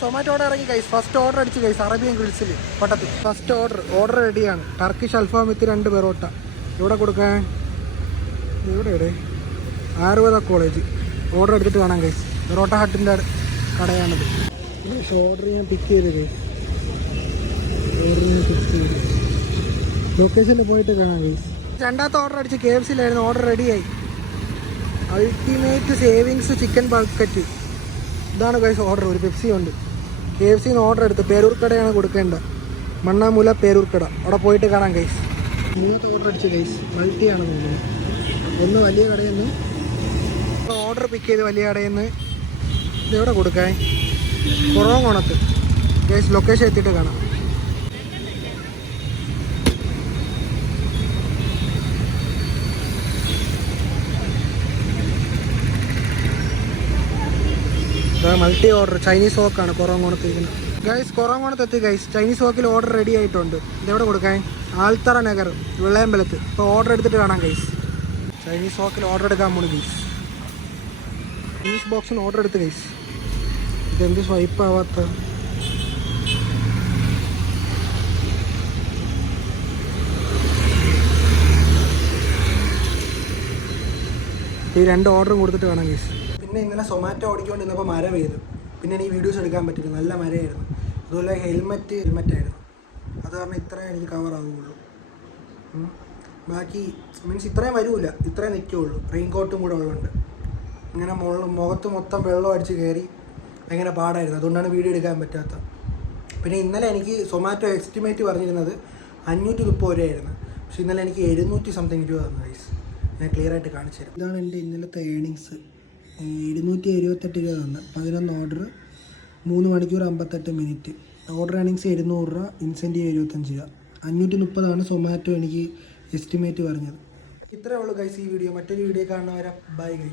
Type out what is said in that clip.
Zomato order ഇറങ്ങി guys. First order അടിച്ച് guys Arabian ഗ്രിൽസിൽ പട്ടത്തിൽ. First order റെഡിയാണ്. ടർക്കിഷ് അൽഫാം വിത്ത് 2 പെറോട്ട. ഇവിടെ കൊടുക്കാൻ ഇവിടെ ആയുർവേദ കോളേജ് ഓർഡർ എടുത്തിട്ട് കാണാം ഗൈസ്. പെറോട്ട ഹട്ടിൻ്റെ കടയാണിത്. ഓർഡർ ഞാൻ പിക്ക് ചെയ്ത് ഗൈസ്. ഓർഡർ ഞാൻ പിക്ക് ചെയ്ത് ലൊക്കേഷനിൽ പോയിട്ട് കാണാം ഗൈസ്. രണ്ടാമത്തെ ഓർഡർ അടിച്ച് KFCയിലായിരുന്നു. ഓർഡർ റെഡിയായി. Ultimate savings chicken bucket. ഇതാണ് ഗൈസ് ഓർഡർ. ഒരു പെപ്സി ഉണ്ട്. KFCന്ന് ഓർഡർ എടുത്ത് പേരൂർ കടയാണ് കൊടുക്കേണ്ടത്. മണ്ണാമൂല പേരൂർ കട. അവിടെ പോയിട്ട് കാണാം ഗൈസ്. മൂന്നത്തെ ഓർഡർ അടിച്ച് ഗൈസ് മൾട്ടിയാണ് തോന്നുന്നത്. ഒന്ന് വലിയ കടയിൽ നിന്ന് ഓർഡർ പിക്ക് ചെയ്ത് വലിയ കടയിൽ നിന്ന് ഇതെവിടെ കൊടുക്കാൻ കുറവങ്ങോണത്ത് ഗൈസ്. ലൊക്കേഷൻ എത്തിയിട്ട് കാണാം. മൾട്ടി ഓർഡർ ചൈനീസ് വോക്കാണ് കുറവങ്ങോണത്തിരിക്കുന്നത് ഗൈസ്. കുറവങ്ങോണത്ത് എത്തി ഗൈസ്. ചൈനീസ് വോക്കിൽ ഓർഡർ റെഡി ആയിട്ടുണ്ട്. ഇതെവിടെ കൊടുക്കാൻ ആൽത്തറ നഗർ വെള്ളയമ്പലത്ത്. ഇപ്പോൾ ഓർഡർ എടുത്തിട്ട് കാണാം ഗൈസ്. ചൈനീസ് വോക്കിൽ ഓർഡർ എടുക്കാൻ പോണു ഗൈസ്. ചൈനീസ് ബോക്സിന് ഓർഡർ എടുത്ത് ഗൈസ്. ഇതെന്ത് സ്വൈപ്പ് ആവാത്ത ഈ 2 ഓർഡറും കൊടുത്തിട്ട് കാണാം ഗൈസ്. പിന്നെ ഇന്നലെ സൊമാറ്റോ ഓടിക്കൊണ്ടിരുന്നപ്പോൾ മഴ പെയ്തു. പിന്നെ എനിക്ക് വീഡിയോസ് എടുക്കാൻ പറ്റില്ല. നല്ല മഴയായിരുന്നു. അതുപോലെ ഹെൽമെറ്റായിരുന്നു. അത് കാരണം ഇത്രയും എനിക്ക് കവർ ആവുകയുള്ളൂ. ബാക്കി മീൻസ് ഇത്രയും വരില്ല. ഇത്രയും നിൽക്കുകയുള്ളൂ. റെയിൻ കോട്ടും കൂടെ ഉള്ളതുകൊണ്ട് ഇങ്ങനെ മുഖത്ത് മൊത്തം വെള്ളം അടിച്ച് കയറി ഭയങ്കര പാടായിരുന്നു. അതുകൊണ്ടാണ് വീഡിയോ എടുക്കാൻ പറ്റാത്തത്. പിന്നെ ഇന്നലെ എനിക്ക് സൊമാറ്റോ എസ്റ്റിമേറ്റ് പറഞ്ഞിരുന്നത് 530 രൂപയായിരുന്നു. പക്ഷേ ഇന്നലെ എനിക്ക് 700 സംതിങ് രൂപ തന്നു ഗൈസ്. ഞാൻ ക്ലിയർ ആയിട്ട് കാണിച്ചു തരാം. ഇതാണ് എൻ്റെ ഇന്നലത്തെ ഏണിങ്സ്. 278 രൂപ തന്നു. 11 ഓർഡർ 3 മണിക്കൂർ 58 മിനിറ്റ്. ഓർഡർ ഏണിങ്സ് 200 രൂപ. ഇൻസെൻറ്റീവ് 75 രൂപ. 530 സൊമാറ്റോ എനിക്ക് എസ്റ്റിമേറ്റ് പറഞ്ഞത്. ഇത്രയേ ഉള്ളൂ ഗൈസ് ഈ വീഡിയോ. മറ്റൊരു വീഡിയോ കാണുന്നവരെ ബൈ ഗൈസ്.